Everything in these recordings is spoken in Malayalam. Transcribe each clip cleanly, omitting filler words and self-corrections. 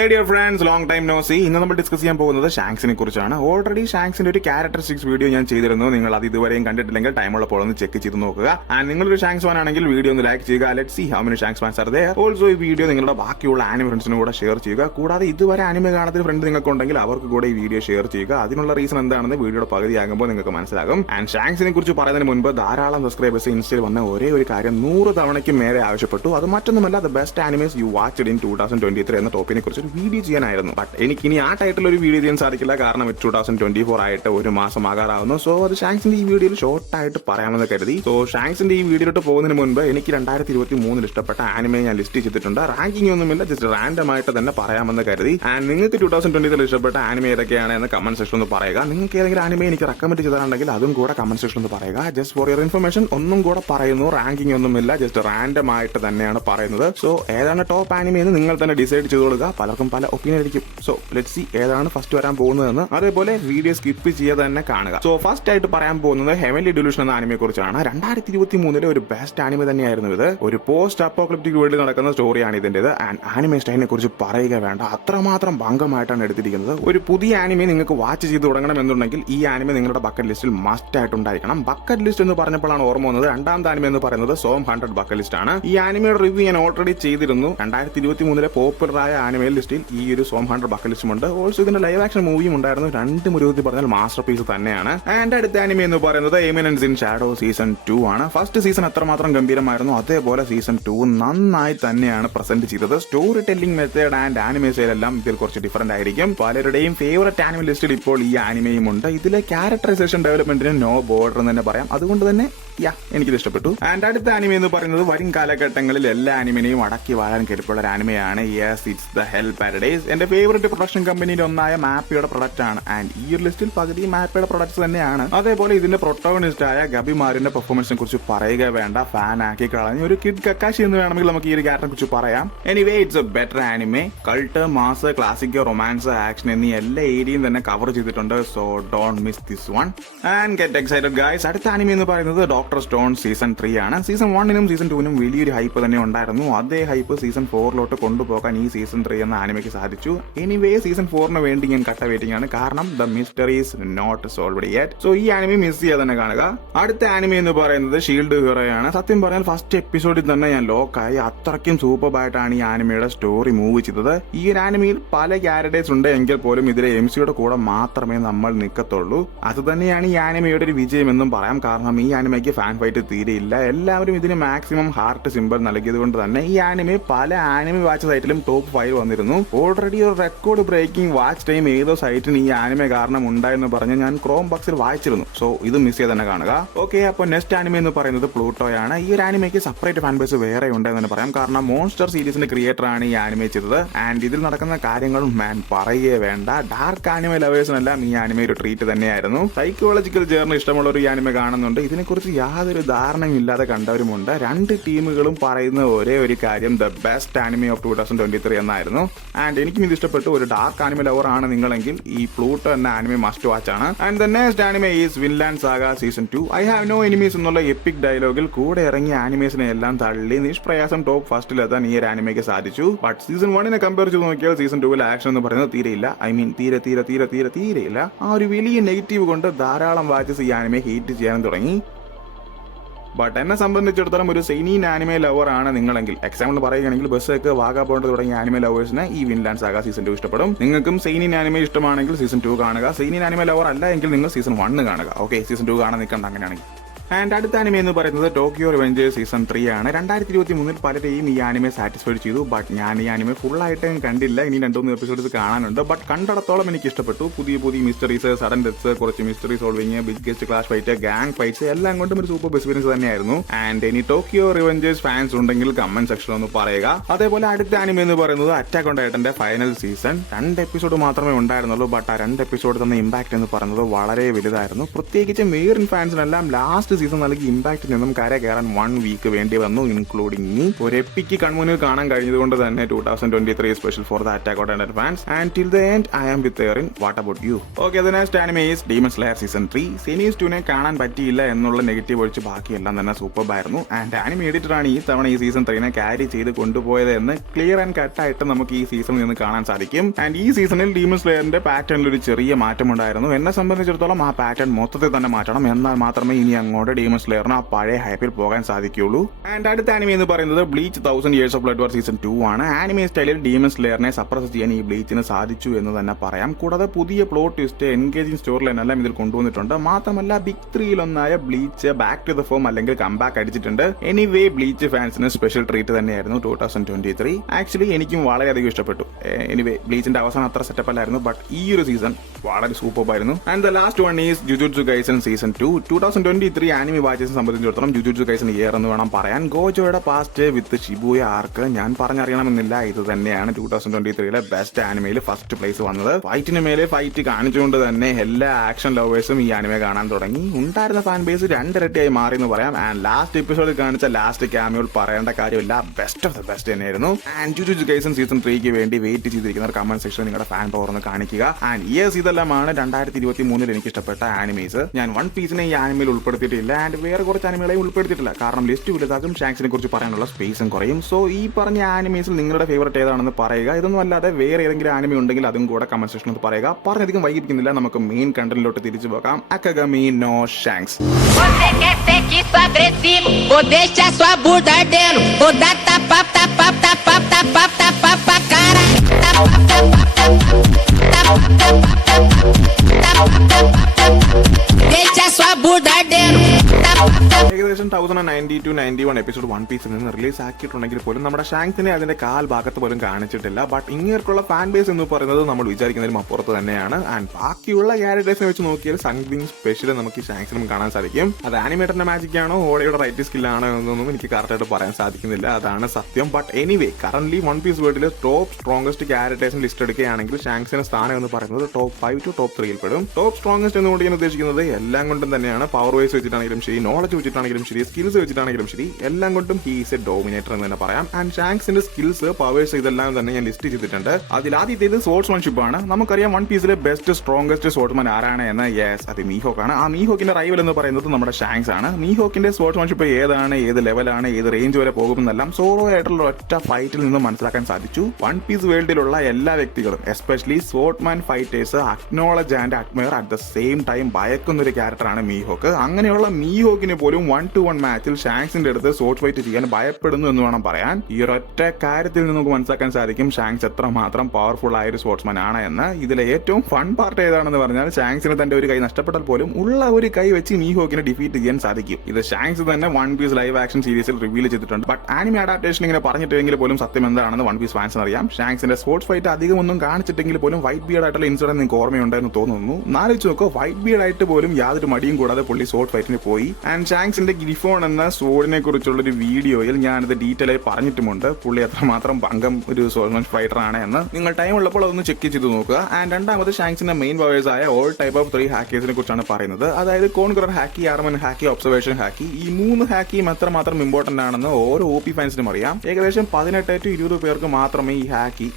Hey dear friends, long time no see. ഇന്ന് നമ്മൾ ഡിസ്കസ് ചെയ്യാൻ പോകുന്നത് ഷാങ്സിനെ കുറിച്ചാണ്. ഓൾറെഡി ഷാങ്സിന്റെ ഒരു ക്യാരക്ടറിസ്റ്റിക്സ് വീഡിയോ ഞാൻ ചെയ്തിരുന്നു. നിങ്ങൾ അത് ഇതുവരെയും കണ്ടിട്ടില്ലെങ്കിൽ ടൈം ഉള്ളപ്പോൾ ഒന്ന് ചെക്ക് ചെയ്ത് നോക്കുക. ആൻഡ് നിങ്ങളൊരു ഷാങ്സ് ഫാൻ ആണെങ്കിൽ വീഡിയോ ഒന്ന് ലൈക്ക് ചെയ്യുക. Let's see how many Shanks fans are there. Also ഈ വീഡിയോ നിങ്ങളുടെ ബാക്കിയുള്ള ആനിമെ ഫ്രണ്ട്സിനും കൂടെ ഷെയർ ചെയ്യുക. കൂടാതെ ഇതുവരെ ആനിമെ കാണാത്ത ഫ്രണ്ട് നിങ്ങൾക്ക് ഉണ്ടെങ്കിൽ അവർക്ക് കൂടെ ഈ വീഡിയോ ഷെയർ ചെയ്യുക. അതിനുള്ള റീസൺ എന്താണെന്ന് വീഡിയോയുടെ പകുതിയാകുമ്പോൾ നിങ്ങൾക്ക് മനസ്സിലാകും. ആൻഡ് ഷാങ്സിനെ കുറിച്ച് പറയുന്നതിന് മുൻപ് ധാരാളം സബ്സ്ക്രൈബേഴ്സ് ഇൻസ്റ്റയിൽ വന്ന ഒരേ ഒരു കാര്യം 100 തവണയ്ക്ക് മേലെ ആവശ്യപ്പെട്ടു. അത് മറ്റൊന്നുമല്ല, the best animes U watched in 2023 എന്ന ടോപ്പിനെ കുറിച്ച് ഒരു വീഡിയോ ചെയ്യാനായിരുന്നു. ബട്ട് എനിക്ക് ഇനി ആ ടൈറ്റിൽ ഒരു വീഡിയോ ചെയ്യാൻ സാധിക്കില്ല, കാരണം 2024 ആയിട്ട് ഒരു മാസം ആകാറാവുന്നു. സോ അത് ഷാങ്സിന്റെ ഈ വീഡിയോയിൽ ഷോർട്ട് ആയിട്ട് പറയാമെന്ന് കരുതി. സോ ഷാങ്സിന്റെ ഈ വീഡിയോയിലോട്ട് പോകുന്നതിന് മുൻപ് എനിക്ക് 2023 ഇഷ്ടപ്പെട്ട ആനിമെ ഞാൻ ലിസ്റ്റ് ചെയ്തിട്ടുണ്ട്. റാങ്കിങ് ഒന്നുമില്ല, ജസ്റ്റ് റാൻഡം ആയിട്ട് തന്നെ പറയാമെന്ന് കരുതി. ആൻഡ് നിങ്ങൾക്ക് 2023 ഇഷ്ടപ്പെട്ട ആനിമെ ഏതൊക്കെയാണ് എന്ന് കമന്റ് സെക്ഷനിൽ ഒന്ന് പറയുക. നിങ്ങൾക്ക് ഏതെങ്കിലും ആനിമെ എനിക്ക് റെക്കമെൻഡ് ചെയ്തിട്ടുണ്ടെങ്കിൽ അതും കൂടെ കമന്റ് സെക്ഷനിൽ ഒന്ന് പറയുക. ജസ്റ്റ് ഫോർ യുവർ ഇൻഫർമേഷൻ ഒന്നും കൂടെ പറയുന്നു, റാങ്കിങ് ഒന്നുമില്ല, ജസ്റ്റ് റാൻഡം ആയിട്ട് തന്നെയാണ് പറയുന്നത്. സോ ഏതാണ് ടോപ്പ് ആനിമെ എന്ന് നിങ്ങൾ തന്നെ ഡിസൈഡ് ചെയ്തോളുക. പലർക്കും പല ഒപ്പീനിയൻ ആയിരിക്കും. സോ ലെറ്റ്സ് സീ ഏതാണ് ഫസ്റ്റ് വരാൻ പോകുന്നതെന്ന്. അതേപോലെ വീഡിയോ സ്കിപ്പ് ചെയ്യാതെ തന്നെ കാണുക. സോ ഫസ്റ്റ് ആയിട്ട് പറയാൻ പോകുന്നത് ഹെവൻലി ഡെലൂഷൻ എന്ന ആനിമയെ കുറിച്ചാണ്. 2023 ഒരു ബെസ്റ്റ് ആനിമെ തന്നെയായിരുന്നു ഇത്. ഒരു പോസ്റ്റ് അപ്പോക്ലിപ്റ്റിക് വേൾഡിൽ നടക്കുന്ന സ്റ്റോറിയാണ് ഇതിന്റേത്. ആൻഡ് ആനിമെ സ്റ്റൈലിനെ കുറിച്ച് പറയുക വേണ്ട, അത്രമാത്രം ഭംഗമായിട്ടാണ് എടുത്തിരിക്കുന്നത്. ഒരു പുതിയ ആനിമെ നിങ്ങൾക്ക് വാച്ച് ചെയ്ത് തുടങ്ങണം എന്നുണ്ടെങ്കിൽ ഈ ആനിമെ നിങ്ങളുടെ ബക്കറ്റ് ലിസ്റ്റിൽ മസ്റ്റ് ആയിട്ടുണ്ടായിരിക്കണം. ബക്കറ്റ് ലിസ്റ്റ് എന്ന് പറഞ്ഞപ്പോഴാണ് ഓർമ്മ വന്നത്. രണ്ടാമത്തെ ആനിമെ എന്ന് പറയുന്നത് സോം 100 ബക്കറ്റ് ലിസ്റ്റ് ആണ്. ഈ ആനിമയുടെ റിവ്യൂ ഞാൻ ഓൾറെഡി ചെയ്തിരുന്നു. 2023 പോപ്പുലറായ ആനിമെ ലിസ്റ്റിൽ ഈ ഒരു സോം 100 ബക്കറ്റ് ലിസ്റ്റും ഉണ്ട്. ഓൾസോ ഇതിന്റെ ലൈവ് ആക്ഷൻ മൂവിയും ഉണ്ടായിരുന്നു. രണ്ടും ഒരു വിധത്തിൽ പറഞ്ഞാൽ മാസ്റ്റർ പീസ് തന്നെയാണ്. ആൻഡ് അടുത്ത ആനിമെ എന്ന് പറയുന്നത് എമിനൻസ് ഇൻ ഷാഡോ സീസൺ 2 ആണ്. ഫസ്റ്റ് സീസൺ എത്രമാത്രം ഗംഭീരമായിരുന്നു, അതേപോലെ സീസൺ 2 നന്നായി തന്നെയാണ് പ്രസന്റ് ചെയ്തത്. Story telling method and anime style എല്ലാം ഇതിൽ കുറച്ച് ഡിഫറന്റ് ആയിരിക്കും. പലരുടെയും ഫേവറേറ്റ് ആനിമെ ലിസ്റ്റിൽ ഇപ്പോൾ ഈ ആനിമയും ഉണ്ട്. ഇതിലെ ക്യാരക്ടറൈസേഷൻ ഡെവലപ്മെന്റിന് നോ ബോർഡർ എന്ന് തന്നെ പറയാം. അതുകൊണ്ട് തന്നെ എനിക്കിത് ഇഷ്ടപ്പെട്ടു. ആൻഡ് അടുത്ത ആനിമെ എന്ന് പറയുന്നത് വരും കാലഘട്ടങ്ങളിൽ എല്ലാ ആനിമനെയും അടക്കി വാഴാൻ കെൽപ്പുള്ള ഒരു ആനിമയാണ്. Yes, it's the hell paradise. എന്റെ ഫേവറേറ്റ് പ്രൊഡക്ഷൻ കമ്പനിയിൽ ഒന്നായ മാപ്പിയുടെ പ്രൊഡക്റ്റ് ആണ്. ആൻഡ് ഈ ഒരു ലിസ്റ്റിൽ പകുതി മാപ്പിയുടെ പ്രൊഡക്ട്സ് തന്നെയാണ്. അതേപോലെ ഇതിന്റെ പ്രൊട്ടോഗണിസ്റ്റ് ആയ ഗബിമാരിന്റെ പെർഫോമൻസിനെ കുറിച്ച് പറയുക വേണ്ട, ഫാൻ ആക്കി കളഞ്ഞ ഒരു കിഡ് കക്കാശി എന്ന് വേണമെങ്കിൽ നമുക്ക് ഈ ഒരു ക്യാരക്ടറിനെ കുറിച്ച് പറയാം. Anyway, it's A better anime. Cult, mass, classic, romance, action എന്നീ എല്ലാ ഏരിയയും തന്നെ കവർ ചെയ്തിട്ടുണ്ട്. So don't miss this one and get excited guys. അടുത്ത ആനിമെ എന്ന് പറയുന്നത് ഡോക്ടർ സ്റ്റോൺ സീസൺ 3 ആണ്. സീസൺ 1 സീസൺ 2 വലിയൊരു ഹൈപ്പ് തന്നെ ഉണ്ടായിരുന്നു. അതേ ഹൈപ്പ് സീസൺ 4 കൊണ്ടുപോകാൻ ഈ സീസൺ 3 എന്ന ആനിമയ്ക്ക് സാധിച്ചു. എനിവേ, സീസൺ 4 വേണ്ടി ഞാൻ കട്ട വെയിറ്റിംഗ് ആണ്, കാരണം the mystery is not solved yet. So ഈ ആനിമെ മിസ് ചെയ്യാതെ തന്നെ കാണുക. അടുത്ത ആനിമെ എന്ന് പറയുന്നത് ഷീൽഡ് ഹീറോയാണ്. സത്യം പറഞ്ഞാൽ ഫസ്റ്റ് എപ്പിസോഡിൽ തന്നെ ഞാൻ ലോക്കായി. അത്രയ്ക്കും സൂപ്പർബായിട്ടാണ് ഈ ആനിമയുടെ സ്റ്റോറി മൂവ് ചെയ്തത്. ഈ ഒരു ആനിമയിൽ പല ക്യാരക്ടേഴ്സ് ഉണ്ട് എങ്കിൽ പോലും ഇതിലെ എംസിയുടെ കൂടെ മാത്രമേ നമ്മൾ നിൽക്കത്തുള്ളൂ. അത് തന്നെയാണ് ഈ ആനിമയുടെ ഒരു വിജയം എന്നും പറയാം. കാരണം ഈ ആനിമയ്ക്ക് ഫാൻ ഫൈറ്റ് തീരെയില്ല. എല്ലാവരും ഇതിന് മാക്സിമം ഹാർട്ട് സിമ്പിൾ നൽകിയത് കൊണ്ട് തന്നെ ഈ ആനിമെ പല ആനിമെ വാച്ച് സൈറ്റിലും ടോപ്പ് 5 വന്നിരുന്നു. ഓൾറെഡി ഒരു റെക്കോർഡ് ബ്രേക്കിംഗ് വാച്ച് ടൈം ഏതോ സൈറ്റിന് ഈ ആനിമെ കാരണം ഉണ്ടായെന്ന് പറഞ്ഞ് ഞാൻ ക്രോം ബോക്സിൽ വായിച്ചിരുന്നു. സോ ഇത് മിസ് ചെയ്ത് തന്നെ കാണുക. ഓക്കെ, അപ്പോൾ നെക്സ്റ്റ് ആനിമെ എന്ന് പറയുന്നത് പ്ലൂട്ടോയാണ്. ഈ ഒരു ആനിമയ്ക്ക് സെപ്പറേറ്റ് ഫാൻ ബേസ് വേറെ ഉണ്ടെന്ന് തന്നെ പറയാം. കാരണം മോൺസ്റ്റർ സീരീസിന്റെ ക്രിയേറ്റർ ആണ് ഈ ആനിമെ ചെയ്തത്. ആൻഡ് ഇതിൽ നടക്കുന്ന കാര്യങ്ങളും പറയേ വേണ്ട. ഡാർക്ക് ആനിമെ ലവേഴ്സിനെല്ലാം ഈ ആനിമെ ഒരു ട്രീറ്റ് തന്നെയായിരുന്നു. സൈക്കോളജിക്കൽ ജേർണി ഇഷ്ടമുള്ള ഒരു ആനിമെ കാണുന്നുണ്ട്. ഇതിനെക്കുറിച്ച് യാതൊരു ധാരണയും ഇല്ലാതെ കണ്ടവരുമുണ്ട്. രണ്ട് ടീമുകളും പറയുന്ന ഒരേ ഒരു കാര്യം ദ ബെസ്റ്റ് ആനിമെ ഓഫ് 2023 എന്നായിരുന്നു. ആൻഡ് എനിക്കും ഇത് ഇഷ്ടപ്പെട്ടു. ഒരു ഡാർക്ക് ആനിമെ ലവർ ആണ് നിങ്ങളെങ്കിൽ ഈ പ്ലൂട്ടോ എന്ന ആനിമെ മസ്റ്റ് വാച്ച് ആണ്. And the next anime is Vinland saga season 2. I have no enemies എന്നുള്ള എപ്പിക് ഡയലോഗിൽ കൂടെ ഇറങ്ങിയ ആനിമേസിനെ എല്ലാം തള്ളി നിഷ്പ്രയാസം ടോപ്പ് ഫസ്റ്റിലെത്താൻ ഈ ഒരു ആനിമയ്ക്ക് സാധിച്ചു. ബട്ട് സീസൺ 1 കമ്പയർ ചെയ്ത് നോക്കിയാൽ സീസൺ 2 ആക്ഷൻ എന്ന് പറയുന്നത് തീരെയില്ല. I mean തീരെയില്ല. ആ ഒരു വലിയ നെഗറ്റീവ് കൊണ്ട് ധാരാളം വാച്ചസ് ഈ ആനിമെ ഹേറ്റ് ചെയ്യാനും തുടങ്ങി. ബട്ട് എന്നെ സംബന്ധിച്ചിടത്തോളം ഒരു സെയിനീൻ ആനിമെ ലവർ ആണ് നിങ്ങളെങ്കിൽ, എക്സാമ്പിൾ പറയുകയാണെങ്കിൽ ബസ്സൊക്കെ വാഗാബോണ്ട് തുടങ്ങിയ ആനിമെ ലവേഴ്സിന് ഈ വിൻലാൻഡ് സാഗ സീസൺ 2 ഇഷ്ടപ്പെടും. നിങ്ങൾക്കും സെയിനീൻ ആനിമെ ഇഷ്ടമാണെങ്കിൽ സീസൺ 2 കാണുക. സെയിനീൻ ആനിമെ ലവർ അല്ല എങ്കിൽ നിങ്ങൾ സീസൺ 1 കാണുക. ഓക്കെ, സീസൺ 2 കാണാൻ നിൽക്കണ്ട അങ്ങനെയാണെങ്കിൽ. ആൻഡ് അടുത്ത ആനിമെ എന്ന് പറയുന്നത് ടോക്കിയോ റിവെഞ്ചേഴ്സ് സീസൺ 3 ആണ്. 2023 പലരെയും ഈ ആനിമെ സാറ്റിസ്ഫൈഡ് ചെയ്തു. ബട്ട് ഞാൻ ഈ ആനിമെ ഫുള്ളായിട്ട് കണ്ടില്ല. ഇനി 2-3 എപ്പിസോഡ്സ് കാണാനുണ്ട്. ബട്ട് കണ്ടിടത്തോളം എനിക്ക് ഇഷ്ടപ്പെട്ടു. പുതിയ മിസ്റ്ററീസ്, സഡൻ ഡെത്ത്സ്, കുറച്ച് mystery solving, biggest clash fight, gang fights എല്ലാം കൊണ്ടും ഒരു സൂപ്പർ എക്സ്പീരിയൻസ് തന്നെയായിരുന്നു. ആൻഡ് ഇനി ടോക്കിയോ റിവെഞ്ചേഴ്സ് ഫാൻസ് ഉണ്ടെങ്കിൽ കമന്റ് സെക്ഷനിൽ ഒന്ന് പറയുക. അതേപോലെ അടുത്ത ആനിമെ എന്ന് പറയുന്നത് അറ്റാക്ക് ഓൺ ടൈറ്റന്റെ ഫൈനൽ സീസൺ. 2 എപ്പിസോഡ് മാത്രമേ ഉണ്ടായിരുന്നുള്ളൂ. ബട്ട് ആ 2 എപ്പിസോഡ് തന്ന ഇമ്പാക്ട് എന്ന് പറയുന്നത് വളരെ വലുതായിരുന്നു. പ്രത്യേകിച്ച് മെയിൻ ഫാൻസിനെല്ലാം ലാസ്റ്റ് സീസൺ നൽകി ഇമ്പാക്റ്റിൽ നിന്നും കര കയറാൻ 1 വീക്ക് വേണ്ടി വന്നു, ഇൻക്ലൂഡിംഗ് മീ. ഒരു എപ്പിക്ക് കൺമുന്നിൽ കാണാൻ കഴിഞ്ഞതുകൊണ്ട് തന്നെ 2023 special for the Attack on Titan fans. And till the end I am with Eren. What about you? Okay, the next anime is Demon Slayer season 3. Series 2 കാണാൻ പറ്റിയില്ല എന്നുള്ള നെഗറ്റീവ് ഒഴിച്ച് ബാക്കിയെല്ലാം തന്നെ സൂപ്പർബായിരുന്നു. ആൻഡ് ആനിമേ എഡിറ്ററാണ് ഈ തവണ ഈ സീസൺ 3 ക്യാരി ചെയ്ത് കൊണ്ടുപോയത് എന്ന് ക്ലിയർ ആൻഡ് കട്ടായിട്ട് നമുക്ക് ഈ സീസണിൽ നിന്ന് കാണാൻ സാധിക്കും. ആൻഡ് ഈ സീസണിൽ ഡീമൺ സ്ലെയറിന്റെ പാറ്റേണിൽ ഒരു ചെറിയ മാറ്റമുണ്ടായിരുന്നു. എന്നെ സംബന്ധിച്ചിടത്തോളം ആ പാറ്റേൺ മൊത്തത്തിൽ തന്നെ മാറ്റണം, എന്നാൽ മാത്രമേ ഇനി അങ്ങോട്ട് ഡീമൺ സ്ലെയറിന് ആ പഴയ ഹൈപ്പിൽ പോകാൻ സാധിക്കുള്ളൂ. ആൻഡ് അടുത്ത ആനിമേ എന്ന് പറയുന്നത് bleach 1000 Years of Blood War season 2 ആണ്. ആനിമേ സ്റ്റൈലിൽ ഡീമൺ സ്ലെയറിനെ സപ്രസ് ചെയ്യാൻ ഈ ബ്ലീച്ചിന് സാധിച്ചു എന്ന് തന്നെ പറയാം. കൂടാതെ പുതിയ plot twist, engaging story line എല്ലാം ഇതിൽ കൊണ്ടുവന്നിട്ടുണ്ട്. മാത്രമല്ല big 3 Bleach back to the form അല്ലെങ്കിൽ കംബാക്ക് അടിച്ചിട്ടുണ്ട്. എനിവേ ബ്ലീച്ച് ഫാൻസിന് സ്പെഷ്യൽ ട്രീറ്റ് തന്നെയായിരുന്നു 2023. ആക്ച്വലി എനിക്കും വളരെയധികം ഇഷ്ടപ്പെട്ടു. എനിവേ ബ്ലീച്ചിന്റെ അവസാനം അത്ര സെറ്റപ്പ് അല്ലായിരുന്നു, ബട്ട് ഈ ഒരു സീസൺ വളരെ സൂപ്പർബായിരുന്നു. And the last one is Jujutsu Kaisen season 2. 2023 anime വാച്ചേഴ്സിനെ സംബന്ധിച്ചിടത്തോളം ജുജുട്സു കൈസൻ ഇയർ എന്ന് വേണം പറയാൻ. ഗോജോയുടെ പാസ്റ്റ് വിത്ത് ഷിബുയ ആർക്ക് ഞാൻ പറഞ്ഞറിയണമെന്നില്ല, ഇത് തന്നെയാണ് 2023 ബെസ്റ്റ് ആനിമയിൽ ഫസ്റ്റ് പ്ലേസ് വന്നത്. ഫൈറ്റിന് മേലെ ഫൈറ്റ് കാണിച്ചുകൊണ്ട് തന്നെ എല്ലാ ആക്ഷൻ ലവേഴ്സും ഈ ആനിമേ കാണാൻ തുടങ്ങി. ഉണ്ടായിരുന്ന ഫാൻ ബേസ് 2 ഇരട്ടിയായി മാറി എന്ന് പറയാം. ആൻഡ് ലാസ്റ്റ് എപ്പിസോഡിൽ കാണിച്ച ലാസ്റ്റ് ക്യാമിയോൾ പറയേണ്ട കാര്യമില്ല, ബെസ്റ്റ് ഓഫ് ദ ബെസ്റ്റ് തന്നെയായിരുന്നു. ആൻഡ് ജുജുട്സു കൈസൻ സീസൺ 3 വേണ്ടി വെയിറ്റ് ചെയ്തിരിക്കുന്നവർ കമന്റ് സെക്ഷനിൽ നിങ്ങളുടെ ഫാൻ പവർ ഒന്ന് കാണിക്കുക. ആൻഡ് യെസ്, ഇതെല്ലാമാണ് 2023 എനിക്ക് ഇഷ്ടപ്പെട്ട ആനിമേസ്. ഞാൻ വൺ പീസിനെ ഈ ആനിമയിൽ ഉൾപ്പെടുത്തിയിട്ടില്ല, ആൻഡ് വേറെ കുറച്ച് ആനിമകളെയും ഉൾപ്പെടുത്തിയിട്ടില്ല. കാരണം ലിസ്റ്റ് വലുതാകും, ഷാങ്സിനെ കുറിച്ച് പറയാനുള്ള സ്പേസും കുറയും. സോ ഈ പറഞ്ഞ ആനിമേസിൽ നിങ്ങളുടെ ഫേവറേറ്റ് ഏതാണെന്ന് പറയുക. ഇതൊന്നും അല്ലാതെ വേറെ ഏതെങ്കിലും ആനിമേ ഉണ്ടെങ്കിൽ അതും കൂടെ കമന്റ് സെക്ഷനിൽ പറയുക. പറഞ്ഞധികം വൈകിപ്പിക്കുന്നില്ല, നമുക്ക് മെയിൻ കണ്ടന്റിലോട്ട് തിരിച്ചു പോകാം. Akagami no Shanks. Você quer ser que agressivo, ou deixa sua bunda ardendo, ou dá tapa, tapa, tapa, tapa, tapa, tapa, cara. Tapa, tapa, tapa, tapa, tapa, tapa, deixa sua bunda ardendo. ഏകദേശം 1090-91 എപ്പിസോഡ് വൺ പീസിൽ നിന്ന് റിലീസ് ആക്കിയിട്ടുണ്ടെങ്കിൽ പോലും നമ്മുടെ ഷാങ്സിനെ അതിന്റെ കാൽ ഭാഗത്ത് പോലും കാണിച്ചിട്ടില്ല. ബട്ട് ഇങ്ങേർക്കുള്ള ഫാൻ ബേസ് എന്ന് പറയുന്നത് നമ്മൾ വിചാരിക്കുന്നതിലും അപ്പുറത്ത് തന്നെയാണ്. ആൻഡ് ബാക്കിയുള്ള ക്യാരക്ടേഴ്സിനെ വെച്ച് നോക്കിയാൽ സംതിങ് സ്പെഷ്യൽ നമുക്ക് ഈ ഷാങ്സിനും കാണാൻ സാധിക്കും. അത് ആനിമേറ്ററിന്റെ മാജിക് ആണോ ഓളയുടെ റൈറ്റ് സ്കില്ലാണോ എന്നൊന്നും എനിക്ക് കറക്റ്റായിട്ട് പറയാൻ സാധിക്കുന്നില്ല, അതാണ് സത്യം. But anyway current One Piece വേൾഡിൽ ടോപ്പ് സ്ട്രോങ്സ്റ്റ് ക്യാരക്ടേഴ്സിന് ലിസ്റ്റ് എടുക്കുകയാണെങ്കിൽ ഷാങ്സിന്റെ സ്ഥാനം എന്ന് പറയുന്നത് ടോപ്പ് 5 to ടോപ്പ് 3 പെടും. ടോപ്പ് സ്ട്രോങ്സ്റ്റ് എന്നുകൊണ്ട് ഞാൻ ഉദ്ദേശിക്കുന്നത് എല്ലാം കൊണ്ടും തന്നെയാണ്. പവർ വൈസ് വെച്ചിട്ടാണെങ്കിലും ശരി, നോളജ് വെച്ചിട്ടാണെങ്കിലും ശരി, സ്കിൽസ് വെച്ചിട്ടാണെങ്കിലും ശരി, എല്ലാം കൊണ്ടും ഹി ഈസ് എ ഡോമിനേറ്റർ എന്ന് തന്നെ പറയാം. ആൻഡ് ഷാങ്സിന്റെ സ്കിൽസ്, പവേഴ്സ് ഇതെല്ലാം തന്നെ ഞാൻ ലിസ്റ്റ് ചെയ്തിട്ടുണ്ട്. അതിൽ ആദ്യത്തേത് സ്പോർട്സ്മാൻഷിപ്പ് ആണ്. നമുക്കറിയാം വൺ പീസിലെ ബെസ്റ്റ് സ്ട്രോങ്സ്റ്റ് സ്പോർട്സ്മാൻ ആരാണ് എന്ന്. യെസ്, അത് മീഹോക്ക് ആണ്. ആ മീഹോക്കിന്റെ റൈവൽ എന്ന് പറയുന്നത് നമ്മുടെ ഷാങ്സ് ആണ്. മീഹോക്കിന്റെ സ്പോർട്സ്മാൻഷിപ്പ് ഏതാണ്, ഏത് ലെവലാണ്, ഏത് റേഞ്ച് വരെ പോകുമെന്നെല്ലാം സോളോ ആയിട്ടുള്ള ഒറ്റ ഫൈറ്റിൽ നിന്ന് മനസ്സിലാക്കാൻ സാധിച്ചു. വൺ പീസ് വേൾഡിലുള്ള എല്ലാ വ്യക്തികളും especially sportsman fighters acknowledge and admire at the same time ഭയക്കുന്ന ഒരു ക്യാരക്ടറാണ് മീഹോക്ക്. അങ്ങനെയുള്ള മീഹോക്കിന് പോലും 1-to-1 മാച്ചിൽ ഷാങ്സിന്റെ അടുത്ത് സോർട്ട് ഫൈറ്റ് ചെയ്യാൻ ഭയപ്പെടുന്നു എന്ന് വേണം പറയാൻ. ഈ ഒരൊറ്റ കാര്യത്തിൽ നിന്ന് നമുക്ക് മനസ്സിലാക്കാൻ സാധിക്കും ഷാങ്സ് എത്രമാത്രം പവർഫുൾ ആയ ഒരു സ്പോർട്സ്മാൻ ആണ് എന്ന്. ഇതിലെ ഏറ്റവും ഫൺ പാർട്ട് ഏതാണെന്ന് പറഞ്ഞാൽ ഷാങ്സിന് തന്റെ ഒരു കൈ നഷ്ടപ്പെട്ടാൽ പോലും ഉള്ള ഒരു കൈ വെച്ച് മീഹോക്കിനെ ഡിഫീറ്റ് ചെയ്യാൻ സാധിക്കും. ഇത് ഷാങ്സ് തന്നെ വൺ പീസ് ലൈവ് ആക്ഷൻ സീരീസിൽ റിവീൽ ചെയ്തിട്ടുണ്ട്. ബട്ട് ആനിമേ അഡാപ്റ്റേഷൻ ഇങ്ങനെ പറഞ്ഞിട്ടെങ്കിൽ പോലും സത്യം എന്താണെന്ന് വൺ പീസ് ഫാൻസിന് അറിയാം. ഷാങ്സിന്റെ സ്പോർട്സ് ഫൈറ്റ് അധികം ഒന്നും കാണിച്ചിട്ടെങ്കിൽ പോലും വൈറ്റ് ബിയർഡ് ആയിട്ടുള്ള ഇൻസിഡന്റ് നിങ്ങൾക്ക് ഓർമ്മയുണ്ടെന്ന് തോന്നുന്നു. നാലിച്ച് നോക്കോ, വൈറ്റ് ബിയർഡ് ആയിട്ട് പോലും യാതൊരു മടിയും കൂടാതെ പുള്ളി സോർട്ട് ഫൈറ്റിന് പോയി. ആൻഡ് ഷാങ്സിന്റെ ഗ്രിഫോൺ എന്ന സോഡിനെ കുറിച്ചുള്ള ഒരു വീഡിയോയിൽ ഞാനത് ഡീറ്റെയിൽ ആയി പറഞ്ഞിട്ടുമുണ്ട്. പുള്ളി അത്രമാത്രം ഭംഗം ഒരു സോൾമൻ ഫൈറ്റർ ആണ് എന്ന്. നിങ്ങൾ ടൈം ഉള്ളപ്പോൾ അതൊന്ന് ചെക്ക് ചെയ്ത് നോക്കുക. ആൻഡ് രണ്ടാമത് ഷാങ്സിന്റെ മെയിൻ പവേഴ്സ് ആയ ഓൾ ടൈപ്പ് ഓഫ് 3 ഹാക്കേഴ്സിനെ കുറിച്ചാണ് പറയുന്നത്. അതായത് കോൺഗ്രർ ഹാക്കി, ആർമൻ ഹാക്കി, ഒബ്സർവേഷൻ ഹാക്കി. ഈ 3 ഹാക്കിയും എത്രമാത്രം ഇമ്പോർട്ടന്റ് ആണെന്ന് ഓരോ OP ഫാൻസിനും അറിയാം. ഏകദേശം 18 to 20 പേർക്ക് മാത്രമേ ഈ ഹാക്കി,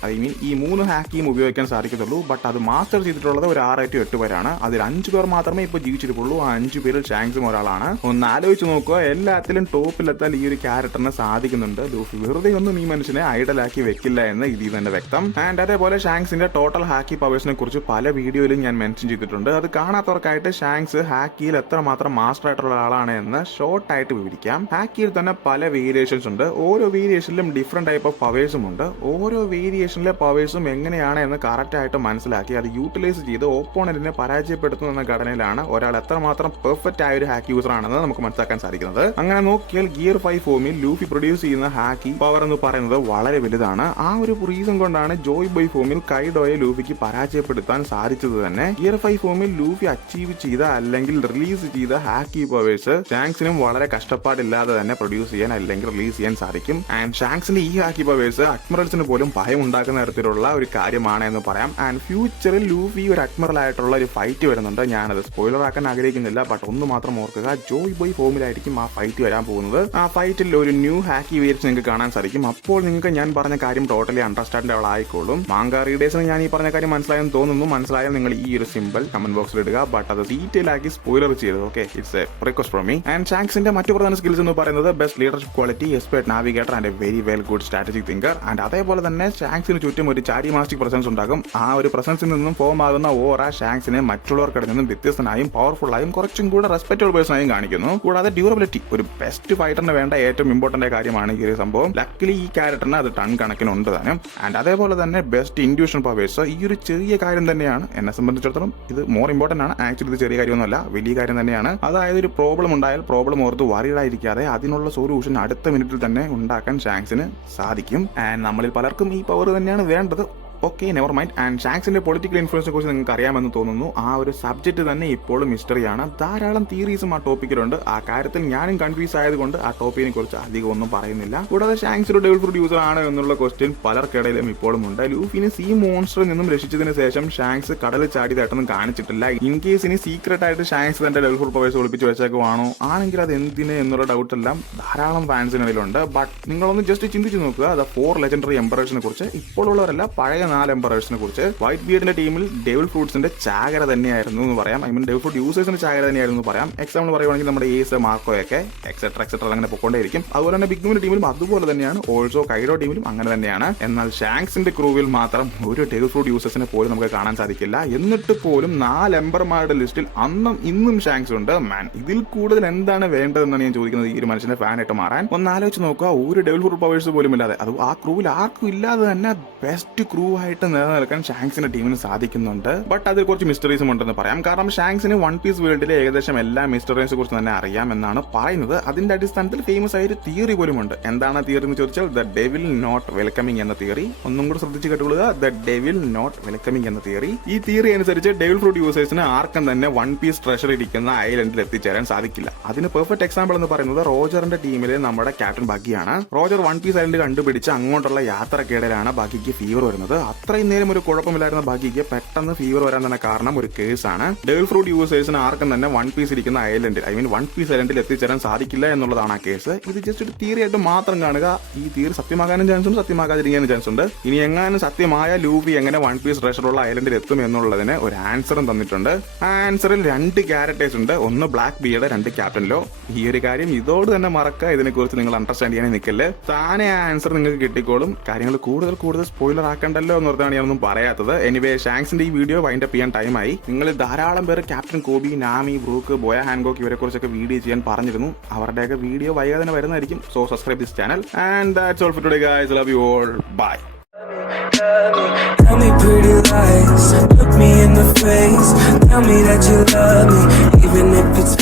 ഈ 3 ഹാക്കിയും ഉപയോഗിക്കാൻ സാധിക്കത്തുള്ളൂ. ബട്ട് അത് മാസ്റ്റർ ചെയ്തിട്ടുള്ളത് ഒരു 6 to 8 പേരാണ്. അതിൽ 5 പേർ മാത്രമേ ഇപ്പോൾ ജീവിച്ചിട്ടുള്ളൂ. ആ 5 പേരിൽ ഷാങ്സും ഒരാളാണ്. ഒന്ന് ആലോചിച്ച് നോക്കുക, എല്ലാത്തിലും ടോപ്പിലെത്താൻ ഈ ഒരു ക്യാരക്ടറിന് സാധിക്കുന്നുണ്ട്. ലൂഫി വെറുതെ ഒന്നും ഈ മനുഷ്യനെ ഐഡലാക്കി വെക്കില്ല എന്ന് ഇതിൽ തന്നെ വ്യക്തം. ആൻഡ് അതേപോലെ ഷാങ്സിന്റെ ടോട്ടൽ ഹാക്കി പവേഴ്സിനെ കുറിച്ച് പല വീഡിയോയിലും ഞാൻ മെൻഷൻ ചെയ്തിട്ടുണ്ട്. അത് കാണാത്തവർക്കായിട്ട് ഷാങ്സ് ഹാക്കിയിൽ എത്രമാത്രം മാസ്റ്റർ ആയിട്ടുള്ള ആളാണ് എന്ന് ഷോർട്ട് ആയിട്ട് വിവരിക്കാം. ഹാക്കിയിൽ തന്നെ പല വേരിയേഷൻസ് ഉണ്ട്. ഓരോ വേരിയേഷനിലും ഡിഫറെന്റ് ടൈപ്പ് ഓഫ് പവേഴ്സും ഉണ്ട്. ഓരോ വേരിയേഷനിലെ പവേഴ്സും എങ്ങനെയാണ് എന്ന് കറക്റ്റ് ആയിട്ട് മനസ്സിലാക്കി അത് യൂട്ടിലൈസ് ചെയ്ത് ഓപ്പോണന്റിനെ പരാജയപ്പെടുത്തുന്ന ഘടനയിലാണ് ഒരാൾ എത്രമാത്രം പെർഫെക്റ്റ് ആയ ഒരു ഹാക്ക് യൂസർ ആണെന്ന് നമുക്ക് മനസ്സിലാക്കാൻ സാധിക്കും. സാധിക്കുന്നത്. അങ്ങനെ നോക്കിയാൽ ഗിയർ 5 ഫോമിൽ ലൂഫി പ്രൊഡ്യൂസ് ചെയ്യുന്ന ഹാക്കി പവർ എന്ന് പറയുന്നത് വളരെ വലുതാണ്. ആ ഒരു റീസൺ കൊണ്ടാണ് ജോയ് ബോയ് ഫോമിൽ കൈഡോയെ ലൂഫിക്ക് പരാജയപ്പെടുത്താൻ സാധിച്ചത് തന്നെ. ഗിയർ 5 ഫോമിൽ ലൂഫി അച്ചീവ് ചെയ്ത അല്ലെങ്കിൽ റിലീസ് ചെയ്ത ഹാക്കി പവേഴ്സ് ഷാങ്ക്സിനും വളരെ കഷ്ടപ്പാടില്ലാതെ തന്നെ പ്രൊഡ്യൂസ് ചെയ്യാൻ അല്ലെങ്കിൽ റിലീസ് ചെയ്യാൻ സാധിക്കും. ആൻഡ് ഷാങ്ക്സിന്റെ ഈ ഹാക്കി പവേഴ്സ് അഡ്മിറൽസിന് പോലും ഭയം ഉണ്ടാക്കുന്ന തരത്തിലുള്ള ഒരു കാര്യമാണ് എന്ന് പറയാം. ആൻഡ് ഫ്യൂച്ചറിൽ ലൂഫി ഒരു അഡ്മിറൽ ആയിട്ടുള്ള ഒരു ഫൈറ്റ് വരുന്നുണ്ട്. ഞാനത് സ്പോയിലർ ആക്കാൻ ആഗ്രഹിക്കുന്നില്ല, ബട്ട് ഒന്ന് മാത്രം ഓർക്കുക, ജോയ് ബോയ് ഫോമിലായിരിക്കും ആ ഫൈറ്റ് വരാൻ പോകുന്നത്. ആ ഫൈറ്റിൽ ഒരു ന്യൂ ഹാക്കി വേരിയൻസ് നിങ്ങൾക്ക് കാണാൻ സാധിക്കും. അപ്പോൾ നിങ്ങൾക്ക് ഞാൻ പറഞ്ഞ കാര്യം ടോട്ടലി അണ്ടർസ്റ്റാൻഡബിൾ ആയിക്കോളും. മാങ്ക റീഡേഴ്സിന് ഞാൻ ഈ പറഞ്ഞ കാര്യം മനസ്സിലായെന്ന് തോന്നുന്നു. മനസ്സിലായാൽ നിങ്ങൾ ഈ ഒരു സിമ്പിൾ കമന്റ് ബോക്സിൽ ഇടുക, ബട്ട് അത് ഡീറ്റെയിൽ ആക്കി സ്പോയിലർ ചെയ്തു. Okay, it's a request from me. And ഷാങ്ക്സിന്റെ മറ്റു പ്രധാന സ്കിൽസ് എന്ന് പറയുന്നത് best leadership quality, expert navigator and a very well good strategic thinker. And അതേപോലെ തന്നെ ഷാങ്ക്സിന് ചുറ്റും ഒരു ചാരിമാസ്റ്റിക് പ്രസൻസ് ഉണ്ടാകും. ആ ഒരു പ്രസൻസിൽ നിന്നും ഫോം ആകുന്ന ഓറ ഷാങ്ക്സിനെ മറ്റുള്ളവർക്കിടയിൽ നിന്നും വ്യത്യസ്തനായും പവർഫുള്ളായും കുറച്ചും കൂടെ റെസ്പെക്റ്റബിൾ പേഴ്സണായും കാണിക്കുന്നു. കൂടാതെ ഡ്യൂറബിലിറ്റി, ഒരു ബെസ്റ്റ് ഫൈറ്ററിന് വേണ്ട ഏറ്റവും ഇമ്പോർട്ടന്റ് കാര്യമാണ് ഈ ഒരു സംഭവം. ലക്കിലി ഈ ക്യാരക്ടറിന് അത് ടൺ കണക്കിനുണ്ട് താനും. ആൻഡ് അതേപോലെ തന്നെ ബെസ്റ്റ് ഇൻഡ്യൂഷൻ പവേഴ്സ്. ഈ ഒരു ചെറിയ കാര്യം തന്നെയാണ് എന്നെ സംബന്ധിച്ചിടത്തോളം ഇത് മോർ ഇമ്പോർട്ടന്റ് ആണ്. ആക്ച്വലി ഇത് ചെറിയ കാര്യമൊന്നുമല്ല, വലിയ കാര്യം തന്നെയാണ്. അതായത് ഒരു പ്രോബ്ലം ഉണ്ടായാൽ പ്രോബ്ലം ഓർത്ത് വറിയിടാതിരിക്കാതെ അതിനുള്ള സൊല്യൂഷൻ അടുത്ത മിനിറ്റിൽ തന്നെ ഉണ്ടാക്കാൻ ഷാങ്ക്സിന് സാധിക്കും. ആൻഡ് നമ്മളിൽ പലർക്കും ഈ പവർ തന്നെയാണ് വേണ്ടത്. Okay, never mind. ആൻഡ് ഷാങ്ക്സിന്റെ പൊളിറ്റിക്കൽ ഇൻഫ്ലുവൻസിനെ കുറിച്ച് നിങ്ങൾക്ക് അറിയാമെന്ന് തോന്നുന്നു. ആ ഒരു സബ്ജക്ട് തന്നെ ഇപ്പോഴും മിസ്റ്ററിയാണ്. ധാരാളം തിയറീസും ആ ടോപ്പിക്കിലുണ്ട്. ആ കാര്യത്തിൽ ഞാനും കൺഫ്യൂസ് ആയതുകൊണ്ട് ആ ടോപ്പിക്കിനെ കുറിച്ച് അധികം ഒന്നും പറയുന്നില്ല. കൂടാതെ ഷാങ്ക്സ് ഒരു ഡെവിൾ ഫ്രൂട്ട് യൂസർ ആണ് എന്നുള്ള ക്വസ്റ്റ്യൻ പലർക്കിടയിലും ഇപ്പോഴും ഉണ്ട്. ലൂഫിനെ സീ മോൺസ്റ്ററിൽ നിന്നും രക്ഷിച്ചതിന് ശേഷം ഷാങ്ക്സ് കടലിൽ ചാടിയതായിട്ടൊന്നും കാണിച്ചിട്ടില്ല. ഇൻ കേസ് ഇനി സീക്രട്ട് ആയിട്ട് ഷാങ്ക്സ് തന്റെ ഡെവിൾ ഫ്രൂട്ട് പവേഴ്സ് ഒളിപ്പിച്ച് വെച്ചേക്കുവാണോ ആണെങ്കിൽ അത് എന്തിന് എന്നുള്ള ഡൗട്ട് എല്ലാം ധാരാളം ഫാൻസിനിടയിലുണ്ട്. ബട്ട് നിങ്ങളൊന്ന് ജസ്റ്റ് ചിന്തിച്ച് നോക്കുക, ദ 4 ലെജൻഡറി എംപറേഴ്സിനെ കുറിച്ച്. ഇപ്പോഴുള്ളവരല്ല, പഴയ 4 എംപറേഴ്സിനെ കുറിച്ച്. വൈറ്റ് ബിയർഡിന്റെ ടീമിൽ ഡെവിൾ ഫ്രൂട്ട്സിന്റെ ചാകര തന്നെയായിരുന്നു എന്ന് പറയാം. ഐ മീൻ ഡെവിൾ ഫ്രൂട്ട് യൂസേഴ്സിന്റെ ചാകര തന്നെയായിരുന്നു എന്ന് പറയാം. എക്സാമ്പിൾ പറയുവാണെങ്കിൽ നമ്മുടെ ഏസ്, മാർക്കോയൊക്കെ എക്സെട്ര അങ്ങനെ പൊക്കോണ്ടേയിരിക്കും. അതുപോലെ തന്നെ ബിഗ് മൂന്റെ ടീമിലും അതുപോലെ തന്നെയാണ്. ഓൾസോ കൈഡോ ടീമിലും അങ്ങനെ തന്നെയാണ്. എന്നാൽ ഷാങ്ക്സിന്റെ ക്രൂവിൽ മാത്രം ഒരു ഡെവിൾ ഫ്രൂട്ട് യൂസേഴ്സിനെ പോലും നമുക്ക് കാണാൻ സാധിക്കില്ല. എന്നിട്ട് പോലും 4 എംബർമാരുടെ ലിസ്റ്റിൽ അന്നും ഇന്നും ഷാങ്ക്സ് ഉണ്ട്. മാൻ, ഇതിൽ കൂടുതൽ എന്താണ് വേണ്ടതെന്നാണ് ഞാൻ ചോദിക്കുന്നത് ഈ ഒരു മനുഷ്യന്റെ ഫാനായിട്ട് മാറാൻ. ഒന്ന് ആലോചിച്ച് നോക്കുക, ഒരു ഡെവിൾ ഫ്രൂട്ട് പവേഴ്സ് പോലും ഇല്ലാതെ, അത് ആ ക്രൂവിൽ ആർക്കും ഇല്ലാതെ തന്നെ ബെസ്റ്റ് ക്രൂ ആയിട്ട് നിലനിൽക്കാൻ ഷാങ്ക്സിന്റെ ടീമിന് സാധിക്കുന്നുണ്ട്. ബട്ട് അതിൽ കുറച്ച് മിസ്റ്ററീസും ഉണ്ടെന്ന് പറയാം. കാരണം ഷാങ്ക്സിന് വൺ പീസ് വേൾഡിലെ ഏകദേശം എല്ലാ മിസ്റ്ററീസിനെ കുറിച്ച് തന്നെ അറിയാം എന്നാണ് പറയുന്നത്. അതിന്റെ അടിസ്ഥാനത്തിൽ ഫേമസ് ആയ ഒരു തിയറി പോലും ഉണ്ട്. എന്താണ് തിയറി എന്ന് ചോദിച്ചാൽ ദ ഡെവിൽ നോട്ട് വെൽക്കമിംഗ് എന്ന തിയറി. ഒന്നും കൂടെ ശ്രദ്ധിച്ച് കേട്ടുകൊള്ളുക, ദ ഡെവിൽ നോട്ട് വെൽക്കമിംഗ് എന്ന തിയറി. ഈ തിയറി അനുസരിച്ച് ഡെവിൽ ഫ്രൂട്ട് യൂസേഴ്സിന് ആർക്കും തന്നെ വൺ പീസ് ട്രഷർ ഇരിക്കുന്ന ഐലൻഡിൽ എത്തിച്ചേരാൻ സാധിക്കില്ല. അതിന് പെർഫെക്റ്റ് എക്സാമ്പിൾ എന്ന് പറയുന്നത് റോജറിന്റെ ടീമിലെ നമ്മുടെ ക്യാപ്റ്റൻ ബഗ്ഗിയാണ്. റോജർ വൺ പീസ് ഐലൻഡ് കണ്ടുപിടിച്ച് അങ്ങോട്ടുള്ള യാത്രക്കിടയിലാണ് ബഗ്ഗിക്ക് ഫീവർ വരുന്നത്. അത്രയും നേരം ഒരു കുഴപ്പമില്ലായിരുന്ന ബഗ്ഗിക്ക് പെട്ടെന്ന് ഫീവർ വരാൻ തന്നെ കാരണം ഒരു കേസാണ്. ഡെവിൽ ഫ്രൂട്ട് യൂസേഴ്സിന് ആർക്കും തന്നെ വൺ പീസ് ഇരിക്കുന്ന ഐലൻഡിൽ, ഐ മീൻ വൺ പീസ് ഐലൻഡിൽ എത്തിച്ചേരാൻ സാധിക്കില്ല എന്നുള്ളതാണ് ആ കേസ്. ഇത് ജസ്റ്റ് ഒരു തിയറി ആയിട്ട് മാത്രം കാണുക. ഈ തിയറി സത്യമാകാനും ചാൻസ് ഉണ്ട്, സത്യമാകാതിരിക്കാനും ചാൻസ് ഉണ്ട്. ഇനി എങ്ങാനും സത്യമായ ലൂഫി എങ്ങനെ വൺ പീസ് ട്രഷറുള്ള ഐലൻഡിൽ എത്തും എന്നുള്ളതിന് ഒരു ആൻസറും തന്നിട്ടുണ്ട്. ആ ആൻസറിൽ 2 ക്യാരക്ടേഴ്സ് ഉണ്ട്. ഒന്ന് ബ്ലാക്ക് ബിയുടെ, 2 ക്യാപ്റ്റനിലോ. ഈ ഒരു കാര്യം ഇതോട് തന്നെ മറക്കുക. ഇതിനെക്കുറിച്ച് നിങ്ങൾ അണ്ടർസ്റ്റാൻഡ് ചെയ്യാൻ നിൽക്കല്ലേ. താനെ ആ ആൻസർ നിങ്ങൾക്ക് കിട്ടിക്കോളും. കാര്യങ്ങൾ കൂടുതൽ സ്പോയിലർ ആക്കണ്ടല്ലോ എന്ന് പറഞ്ഞാണ് ഞാനൊന്നും പറയാത്തത്. എനിവേ, ഷാങ്ക്സിന്റെ ഈ വീഡിയോ വൈൻഡ് അപ്പ് ചെയ്യാൻ ടൈമായി. നിങ്ങൾ ധാരാളം പേര് ക്യാപ്റ്റൻ കോബി, നാമി, ബ്രൂക്ക്, ബോയ ഹാൻകോക്ക് ഇവരെ കുറിച്ചൊക്കെ വീഡിയോ ചെയ്യാൻ പറഞ്ഞിരുന്നു. അവരുടെയൊക്കെ വീഡിയോ വൈകാതെ തന്നെ വരുന്നതായിരിക്കും. So subscribe this channel and that's all for today guys. Love you all. Bye. Tell me pretty lies, look me in the face, tell me that you love me, even if it's